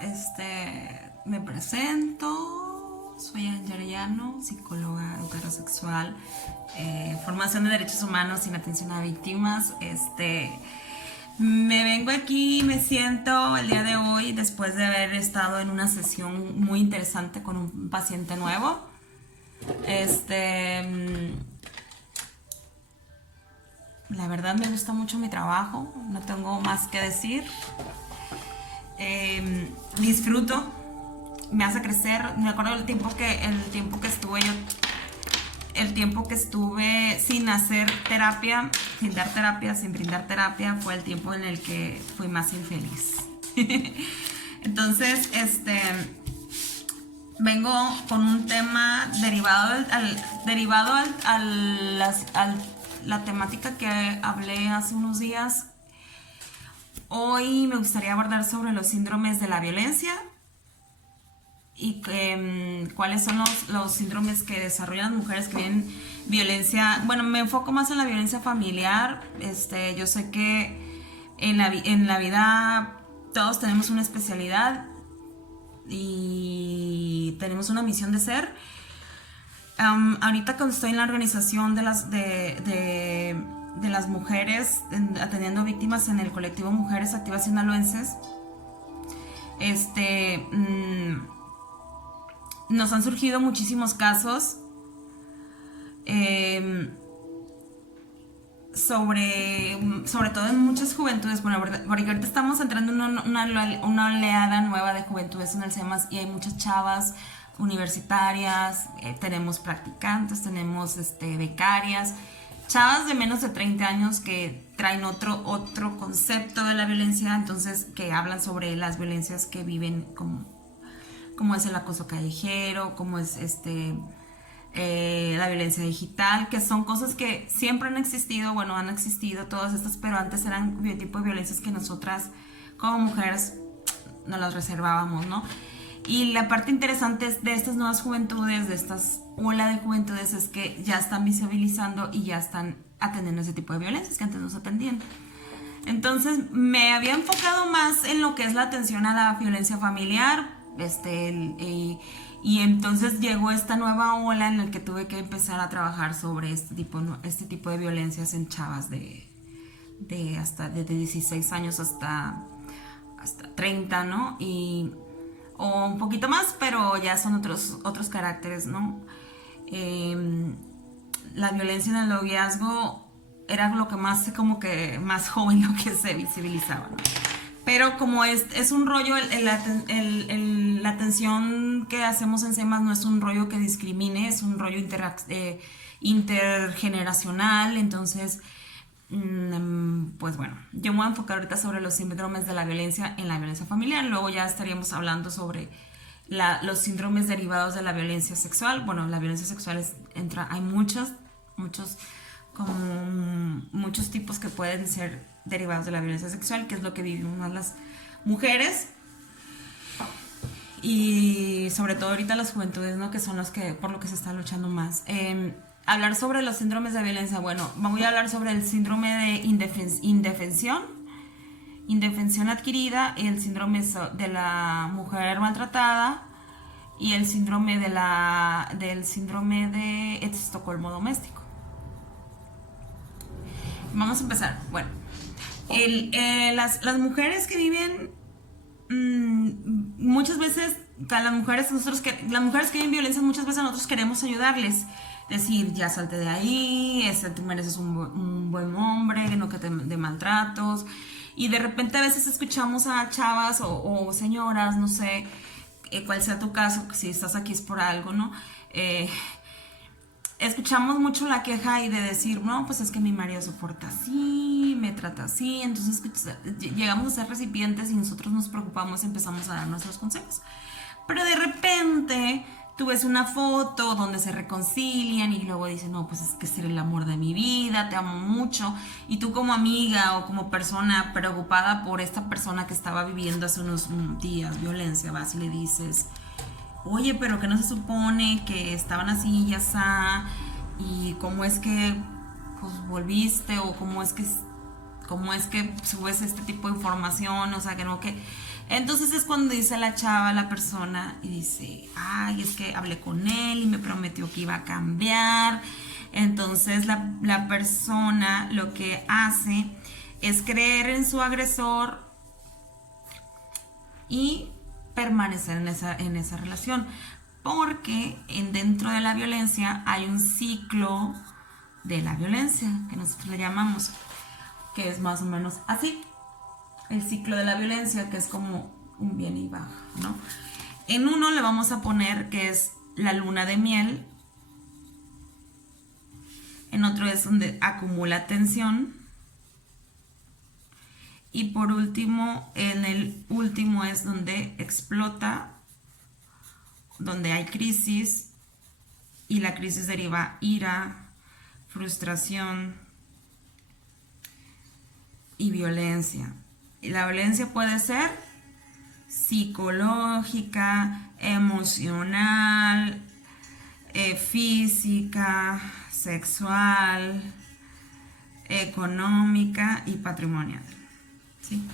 Hola, me presento, soy Angela Llano, psicóloga educadora sexual, formación de derechos humanos sin atención a víctimas. Me vengo aquí, me siento el día de hoy después de haber estado en una sesión muy interesante con un paciente nuevo. La verdad me gusta mucho mi trabajo, no tengo más que decir. Disfruto, me hace crecer. Me acuerdo el tiempo que estuve sin hacer terapia, sin dar terapia, sin brindar terapia, fue el tiempo en el que fui más infeliz. Entonces, vengo con un tema derivado a la temática que hablé hace unos días. Hoy me gustaría abordar sobre los síndromes de la violencia y cuáles son los síndromes que desarrollan las mujeres que viven violencia. Bueno, me enfoco más en la violencia familiar. Yo sé que en la vida todos tenemos una especialidad y tenemos una misión de ser. Ahorita cuando estoy en la organización de las mujeres atendiendo víctimas en el colectivo Mujeres Activas Sinaloenses, nos han surgido muchísimos casos sobre todo en muchas juventudes. Bueno, porque ahorita estamos entrando en una oleada nueva de juventudes en el CEMAS y hay muchas chavas universitarias, tenemos practicantes, tenemos becarias, chavas de menos de 30 años que traen otro concepto de la violencia, entonces que hablan sobre las violencias que viven, como es el acoso callejero, como es la violencia digital, que son cosas que siempre han existido. Bueno, han existido todas estas, pero antes eran tipo de violencias que nosotras como mujeres nos las reservábamos, ¿no? Y la parte interesante de estas nuevas juventudes, de estas ola de juventudes, es que ya están visibilizando y ya están atendiendo ese tipo de violencias que antes no se atendían. Entonces me había enfocado más en lo que es la atención a la violencia familiar, y entonces llegó esta nueva ola en la que tuve que empezar a trabajar sobre este tipo de violencias en chavas de 16 años hasta 30, ¿no? O un poquito más, pero ya son otros caracteres, ¿no? La violencia en el noviazgo era lo que más, como que más joven, lo que se visibilizaba, ¿no? Pero como es un rollo, la atención que hacemos en CEMAS no es un rollo que discrimine, es un rollo intergeneracional. Entonces, pues bueno, yo me voy a enfocar ahorita sobre los síndromes de la violencia en la violencia familiar. Luego ya estaríamos hablando sobre los síndromes derivados de la violencia sexual. Bueno, la violencia sexual hay muchos tipos que pueden ser derivados de la violencia sexual, que es lo que vivimos las mujeres y sobre todo ahorita las juventudes, ¿no? Que son los que por lo que se está luchando más. Hablar sobre los síndromes de violencia. Bueno, voy a hablar sobre el síndrome de indefensión adquirida, el síndrome de la mujer maltratada y el síndrome del síndrome de Estocolmo doméstico. Vamos a empezar. Bueno, las mujeres que viven muchas veces, las mujeres que viven violencia, muchas veces nosotros queremos ayudarles, decir, ya salte de ahí, tú mereces un buen hombre, no que te de maltratos. Y de repente a veces escuchamos a chavas o señoras, no sé cuál sea tu caso, si estás aquí es por algo, ¿no? Escuchamos mucho la queja y de decir, no, pues es que mi marido soporta así, me trata así. Entonces llegamos a ser recipientes y nosotros nos preocupamos y empezamos a dar nuestros consejos. Pero de repente tú ves una foto donde se reconcilian y luego dicen, no, pues es que es el amor de mi vida, te amo mucho. Y tú como amiga o como persona preocupada por esta persona que estaba viviendo hace unos días violencia, vas y le dices, oye, pero que no se supone que estaban así y así, y cómo es que pues volviste, o cómo es que ¿cómo es que subes este tipo de información? O sea, que no, que... Entonces es cuando dice la chava, la persona, y dice, ay, es que hablé con él y me prometió que iba a cambiar. Entonces la persona lo que hace es creer en su agresor y permanecer en esa relación. Porque dentro de la violencia hay un ciclo de la violencia, que nosotros le llamamos, que es más o menos así. El ciclo de la violencia, que es como un viene y baja, ¿no? En uno le vamos a poner que es la luna de miel. En otro es donde acumula tensión. Y por último, en el último es donde explota, donde hay crisis. Y la crisis deriva ira, frustración y violencia. Y la violencia puede ser psicológica, emocional, física, sexual, económica y patrimonial. ¿Sí?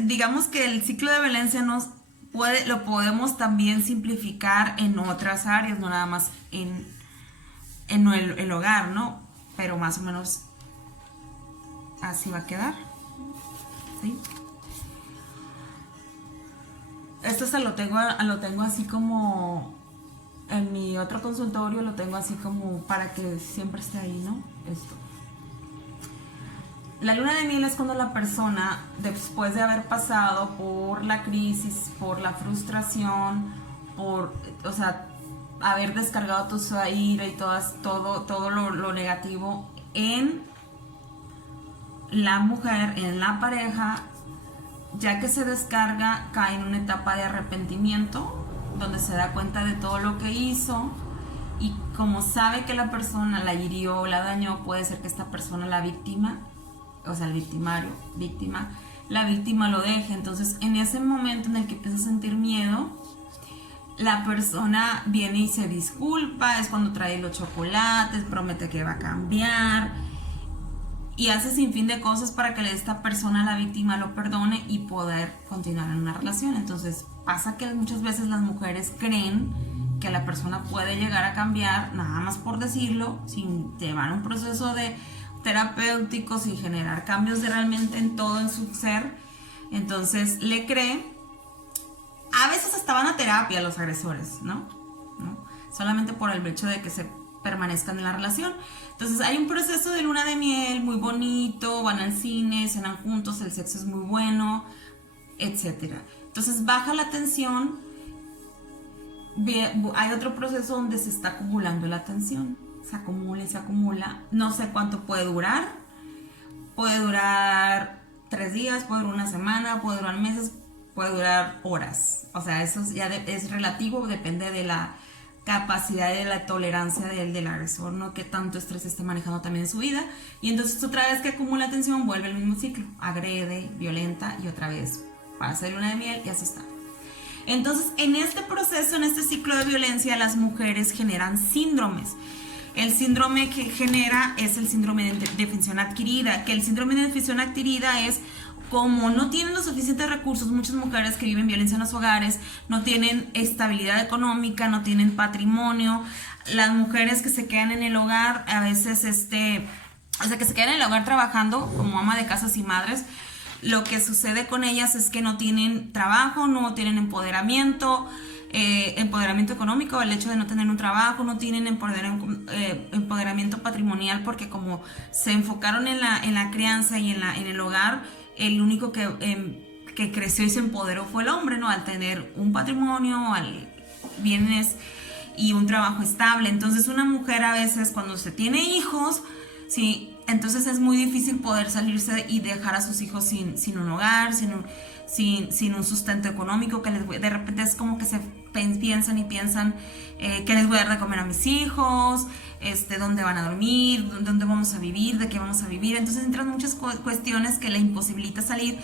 Digamos que el ciclo de violencia lo podemos también simplificar en otras áreas, no nada más en el hogar, ¿no? Pero más o menos así va a quedar. ¿Sí? Esto lo tengo así como en mi otro consultorio, lo tengo así como para que siempre esté ahí, ¿no? Esto. La luna de miel es cuando la persona, después de haber pasado por la crisis, por la frustración, o sea, haber descargado toda su ira y todo lo negativo en la mujer, en la pareja, ya que se descarga, cae en una etapa de arrepentimiento, donde se da cuenta de todo lo que hizo, y como sabe que la persona la hirió, la dañó, puede ser que esta persona, la víctima, o sea, el victimario, la víctima lo deje. Entonces, en ese momento en el que empieza a sentir miedo, la persona viene y se disculpa, es cuando trae los chocolates, promete que va a cambiar, y hace sin fin de cosas para que esta persona, la víctima, lo perdone y poder continuar en una relación. Entonces pasa que muchas veces las mujeres creen que la persona puede llegar a cambiar nada más por decirlo, sin llevar un proceso de terapéutico, sin generar cambios realmente en todo en su ser. Entonces le cree. A veces hasta van a terapia los agresores, ¿no? Solamente por el hecho de que se permanezcan en la relación. Entonces hay un proceso de luna de miel muy bonito, van al cine, cenan juntos, el sexo es muy bueno, etc. Entonces baja la tensión. Hay otro proceso donde se está acumulando la tensión, se acumula y se acumula. No sé cuánto puede durar 3 días, puede durar una semana, puede durar meses, puede durar horas. O sea, eso ya es relativo, depende de la capacidad de la tolerancia del agresor, ¿no? Que tanto estrés esté manejando también en su vida. Y entonces otra vez que acumula tensión, vuelve el mismo ciclo, agrede, violenta, y otra vez pasa de luna de miel y así está. Entonces, en este proceso, en este ciclo de violencia, las mujeres generan síndromes. El síndrome que genera es el síndrome de defensión adquirida, que el síndrome de defensión adquirida es como no tienen los suficientes recursos. Muchas mujeres que viven violencia en los hogares no tienen estabilidad económica, no tienen patrimonio. Las mujeres que se quedan en el hogar, a veces o sea, que se quedan en el hogar trabajando como ama de casas y madres, lo que sucede con ellas es que no tienen trabajo, no tienen empoderamiento económico. El hecho de no tener un trabajo, no tienen empoderamiento patrimonial, porque como se enfocaron en la crianza y en el hogar, el único que creció y se empoderó fue el hombre, ¿no? Al tener un patrimonio, bienes y un trabajo estable. Entonces una mujer a veces cuando se tiene hijos, sí, entonces es muy difícil poder salirse y dejar a sus hijos sin un hogar, sin un sustento económico, que de repente es como que se piensan que les voy a dar de comer a mis hijos, dónde van a dormir, dónde vamos a vivir, de qué vamos a vivir. Entonces entran muchas cuestiones que le imposibilita salir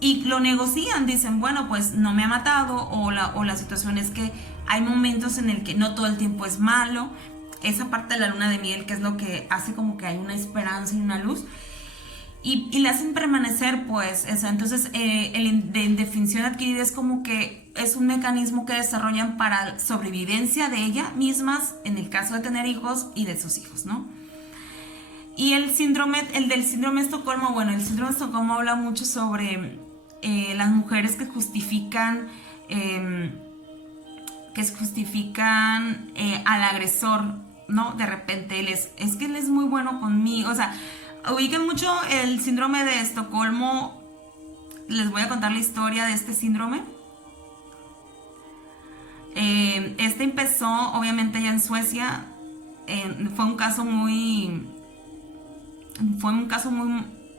y lo negocian, dicen, bueno, pues no me ha matado, o la situación es que hay momentos en el que no todo el tiempo es malo. esa parte de la luna de miel, que es lo que hace como que hay una esperanza y una luz. Y le hacen permanecer, pues, eso. Entonces, de indefinición adquirida es como que es un mecanismo que desarrollan para sobrevivencia de ellas mismas, en el caso de tener hijos y de sus hijos, ¿no? Y el del síndrome de Estocolmo, bueno, el síndrome de Estocolmo habla mucho sobre las mujeres que justifican al agresor, ¿no? De repente es que él es muy bueno conmigo, o sea, ubiquen mucho el síndrome de Estocolmo. Les voy a contar la historia de este síndrome. Este empezó obviamente ya en Suecia. Fue un caso muy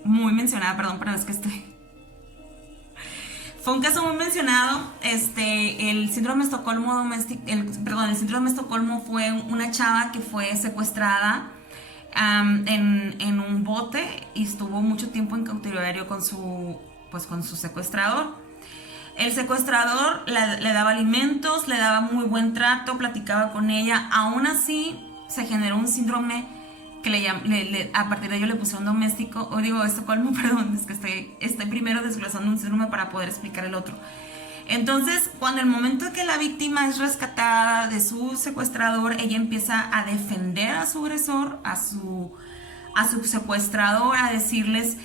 muy mencionado, perdón, pero es que fue un caso muy mencionado. El síndrome de Estocolmo el síndrome de Estocolmo fue una chava que fue secuestrada en un bote y estuvo mucho tiempo en cautiverio con su secuestrador. El secuestrador le daba alimentos, le daba muy buen trato, platicaba con ella. Aún así se generó un síndrome que a partir de ello le pusieron Estocolmo, perdón, es que estoy primero desglosando un síndrome para poder explicar el otro. Entonces, cuando el momento que la víctima es rescatada de su secuestrador, ella empieza a defender a su agresor, a su secuestrador, a decirles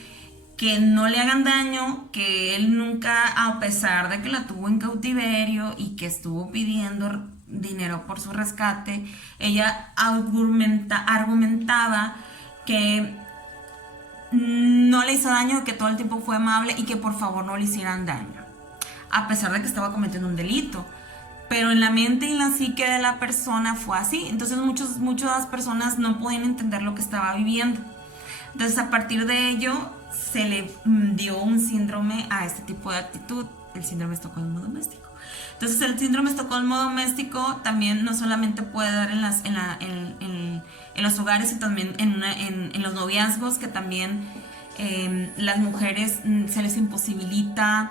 que no le hagan daño, que él nunca, a pesar de que la tuvo en cautiverio y que estuvo pidiendo dinero por su rescate, ella argumentaba que no le hizo daño, que todo el tiempo fue amable y que por favor no le hicieran daño, a pesar de que estaba cometiendo un delito. Pero en la mente y en la psique de la persona fue así. Entonces muchas personas no podían entender lo que estaba viviendo. Entonces, a partir de ello se le dio un síndrome a este tipo de actitud, el síndrome de Estocolmo doméstico. Entonces, el síndrome de Estocolmo doméstico también no solamente puede dar en los hogares, sino también en los noviazgos, que también las mujeres se les imposibilita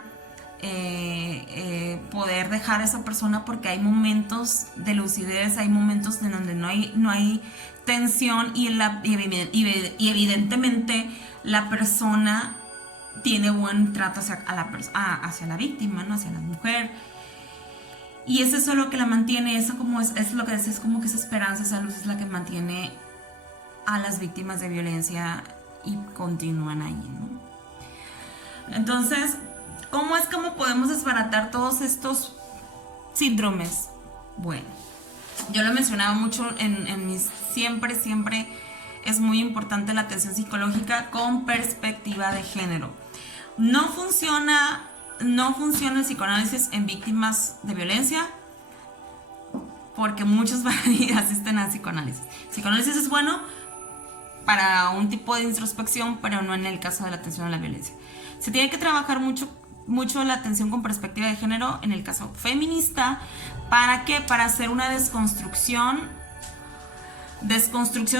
poder dejar a esa persona, porque hay momentos de lucidez, hay momentos en donde no hay tensión y evidentemente la persona tiene buen trato hacia la víctima, ¿no? Hacia la mujer. Y es eso lo que la mantiene, es lo que es como que esa esperanza, esa luz es la que mantiene a las víctimas de violencia y continúan ahí, ¿no? Entonces, ¿cómo podemos desbaratar todos estos síndromes? Bueno, yo lo mencionaba mucho en mis siempre es muy importante la atención psicológica con perspectiva de género. No funciona el psicoanálisis en víctimas de violencia, porque muchos van y asisten a psicoanálisis. Psicoanálisis es bueno para un tipo de introspección, pero no en el caso de la atención a la violencia. Se tiene que trabajar mucho la atención con perspectiva de género en el caso feminista. ¿Para qué? Para hacer una desconstrucción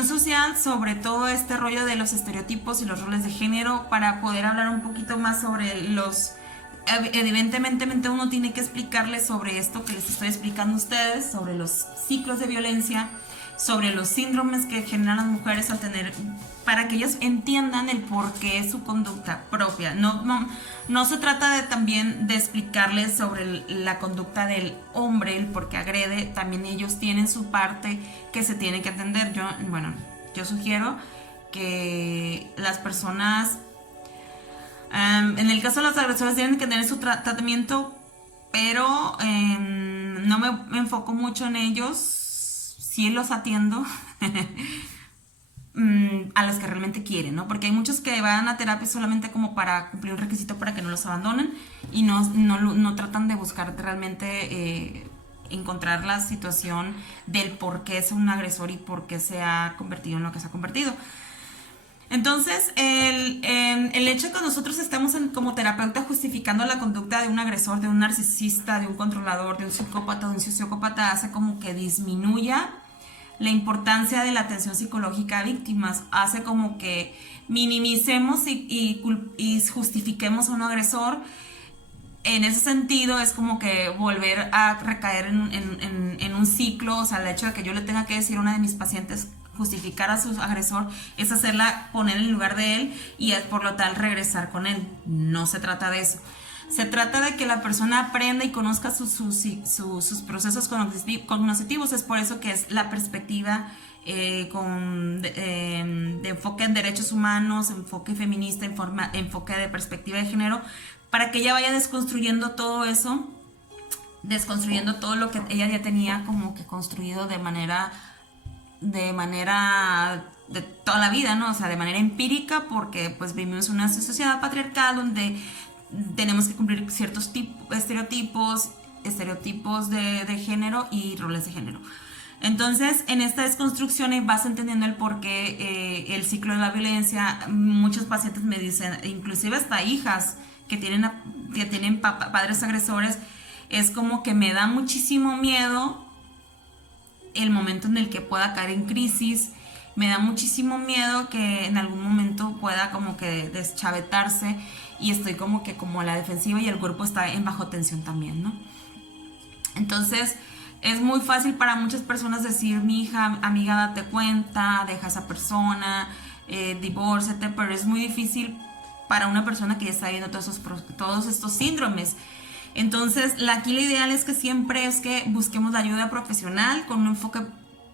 social sobre todo este rollo de los estereotipos y los roles de género, para poder hablar un poquito más sobre evidentemente uno tiene que explicarles sobre esto que les estoy explicando a ustedes, sobre los ciclos de violencia, sobre los síndromes que generan las mujeres al tener, para que ellas entiendan el porqué es su conducta propia. No se trata también de explicarles sobre la conducta del hombre, el por qué agrede. También ellos tienen su parte que se tiene que atender. Yo sugiero que las personas, en el caso de los agresores, tienen que tener su tratamiento, pero no me enfoco mucho en ellos. Sí los atiendo a los que realmente quieren, ¿no? Porque hay muchos que van a terapia solamente como para cumplir un requisito para que no los abandonen, y no tratan de buscar realmente encontrar la situación del por qué es un agresor y por qué se ha convertido en lo que se ha convertido. Entonces, el hecho de que nosotros estemos como terapeuta justificando la conducta de un agresor, de un narcisista, de un controlador, de un psicópata, de un sociópata, hace como que disminuya la importancia de la atención psicológica a víctimas, hace como que minimicemos y justifiquemos a un agresor, en ese sentido es como que volver a recaer en un ciclo, o sea, el hecho de que yo le tenga que decir a una de mis pacientes justificar a su agresor es hacerla poner en el lugar de él y por lo tal regresar con él. No se trata de eso. Se trata de que la persona aprenda y conozca sus procesos cognitivos. Es por eso que es la perspectiva de enfoque en derechos humanos, enfoque feminista, enfoque de perspectiva de género, para que ella vaya desconstruyendo todo eso, desconstruyendo todo lo que ella ya tenía como que construido de manera de toda la vida, ¿no? O sea, de manera empírica, porque pues vivimos en una sociedad patriarcal donde tenemos que cumplir ciertos estereotipos de género y roles de género. Entonces, en esta desconstrucción vas entendiendo el por qué el ciclo de la violencia. Muchos pacientes me dicen, inclusive hasta hijas que tienen padres agresores, es como que me da muchísimo miedo el momento en el que pueda caer en crisis. Me da muchísimo miedo que en algún momento pueda como que deschavetarse y estoy como que como a la defensiva y el cuerpo está en bajo tensión también, ¿no? Entonces es muy fácil para muchas personas decir, mi hija, amiga, date cuenta, deja a esa persona, divórciate, pero es muy difícil para una persona que ya está viendo todos estos síndromes. Entonces, aquí lo ideal es que siempre es que busquemos la ayuda profesional con un enfoque de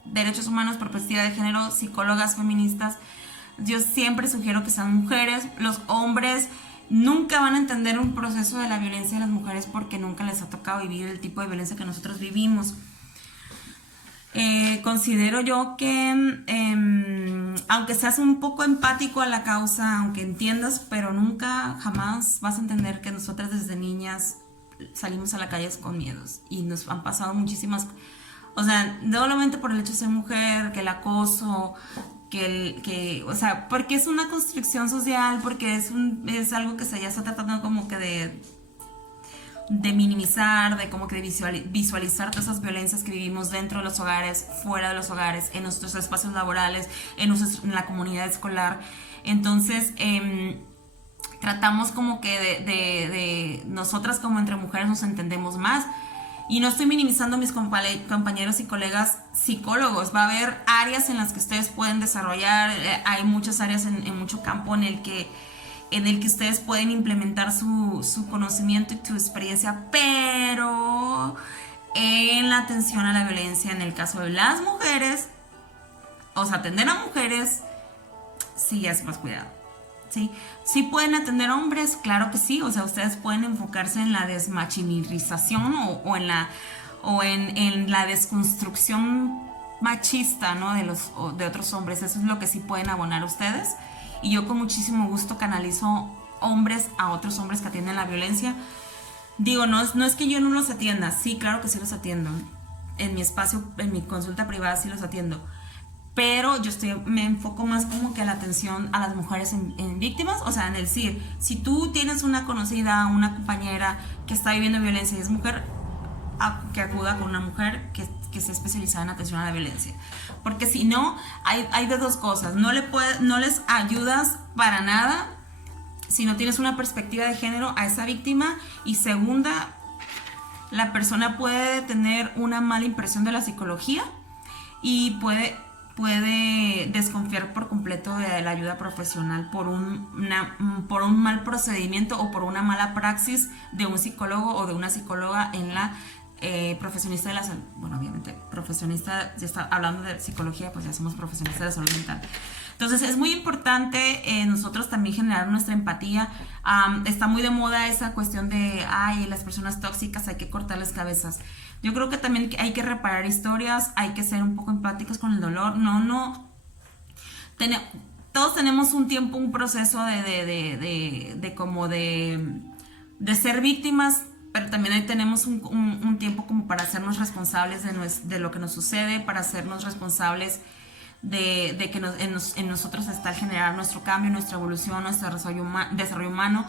derechos humanos, perspectiva de género, psicólogas feministas. Yo siempre sugiero que sean mujeres. Los hombres nunca van a entender un proceso de la violencia de las mujeres porque nunca les ha tocado vivir el tipo de violencia que nosotros vivimos. Considero yo que aunque seas un poco empático a la causa, aunque entiendas, pero nunca jamás vas a entender que nosotras desde niñas salimos a la calle con miedos y nos han pasado muchísimas, o sea, no solamente por el hecho de ser mujer, que el acoso, o sea, porque es una construcción social, porque es algo que se ya está tratando como que de minimizar, de como que de visualizar todas esas violencias que vivimos dentro de los hogares, fuera de los hogares, en nuestros espacios laborales, en la comunidad escolar. Entonces, tratamos como que de nosotras como entre mujeres nos entendemos más. Y no estoy minimizando a mis compañeros y colegas psicólogos. Va a haber áreas en las que ustedes pueden desarrollar. Hay muchas áreas en mucho campo en el que ustedes pueden implementar su conocimiento y su experiencia, pero en la atención a la violencia, en el caso de las mujeres, o sea, atender a mujeres, sí es más cuidado. ¿Sí? ¿Sí pueden atender a hombres? Claro que sí. O sea, ustedes pueden enfocarse en la desmachinización o en la desconstrucción machista, ¿no? de otros hombres. Eso es lo que sí pueden abonar ustedes. Y yo con muchísimo gusto canalizo hombres a otros hombres que atienden la violencia. Digo, no es que yo no los atienda. Sí, claro que sí los atiendo. En mi espacio, en mi consulta privada sí los atiendo. Pero me enfoco más como que a la atención a las mujeres en víctimas. O sea, en el decir, si tú tienes una conocida, una compañera que está viviendo violencia y es mujer, que acuda con una mujer que esté especializada en atención a la violencia. Porque si no, hay de dos cosas. No les ayudas para nada si no tienes una perspectiva de género a esa víctima. Y segunda, la persona puede tener una mala impresión de la psicología y puede desconfiar por completo de la ayuda profesional por un mal procedimiento o por una mala praxis de un psicólogo o de una psicóloga en la profesionista de la salud. Bueno, obviamente, profesionista, ya está hablando de psicología, pues ya somos profesionistas de salud mental. Entonces es muy importante nosotros también generar nuestra empatía. Está muy de moda esa cuestión de, las personas tóxicas hay que cortarles cabezas. Yo creo que también hay que reparar historias, hay que ser un poco empáticos con el dolor. Todos tenemos un tiempo, un proceso de ser víctimas, pero también ahí tenemos un tiempo como para hacernos responsables de lo que nos sucede, para hacernos responsables de que en nosotros está el generar nuestro cambio, nuestra evolución, nuestro desarrollo humano.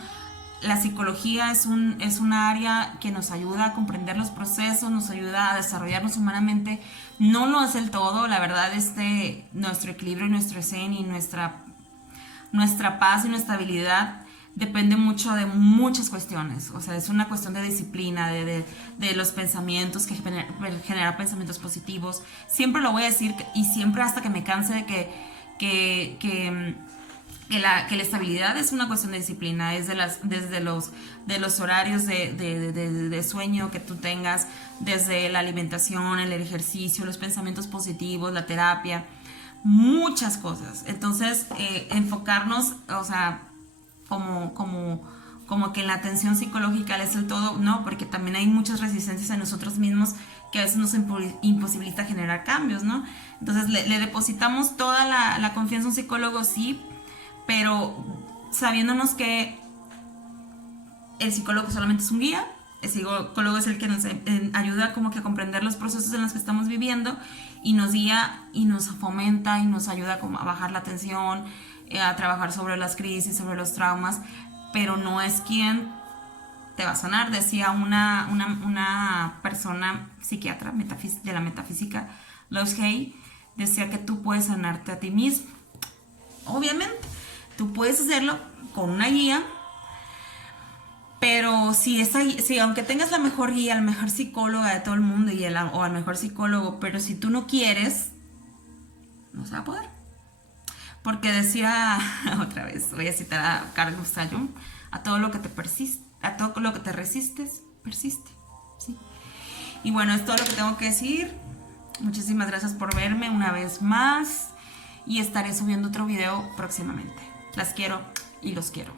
La psicología es una área que nos ayuda a comprender los procesos, nos ayuda a desarrollarnos humanamente. No lo es el todo, la verdad, nuestro equilibrio y nuestro zen y nuestra paz y nuestra estabilidad depende mucho de muchas cuestiones. O sea, es una cuestión de disciplina, de los pensamientos, que genera pensamientos positivos. Siempre lo voy a decir y siempre hasta que me canse de que la estabilidad es una cuestión de disciplina, es desde los horarios de sueño que tú tengas, desde la alimentación, el ejercicio, los pensamientos positivos, la terapia, muchas cosas. Entonces, enfocarnos, o sea, como que la atención psicológica es el todo, no, porque también hay muchas resistencias en nosotros mismos que a veces nos imposibilita generar cambios, ¿no? Entonces le depositamos toda la confianza a un psicólogo, sí, pero sabiéndonos que el psicólogo solamente es un guía, el psicólogo es el que nos ayuda como que a comprender los procesos en los que estamos viviendo y nos guía y nos fomenta y nos ayuda como a bajar la tensión, a trabajar sobre las crisis, sobre los traumas, pero no es quien te va a sanar. Decía una persona psiquiatra de la metafísica, Lois Hay, decía que tú puedes sanarte a ti mismo. Obviamente, tú puedes hacerlo con una guía, pero si aunque tengas la mejor guía, la mejor psicóloga de todo el mundo o al mejor psicólogo, pero si tú no quieres, no se va a poder. Porque decía, otra vez, voy a citar a Carl Gustav Jung, a todo lo que te resistes, persiste. ¿Sí? Y bueno, es todo lo que tengo que decir. Muchísimas gracias por verme una vez más y estaré subiendo otro video próximamente. Las quiero y los quiero.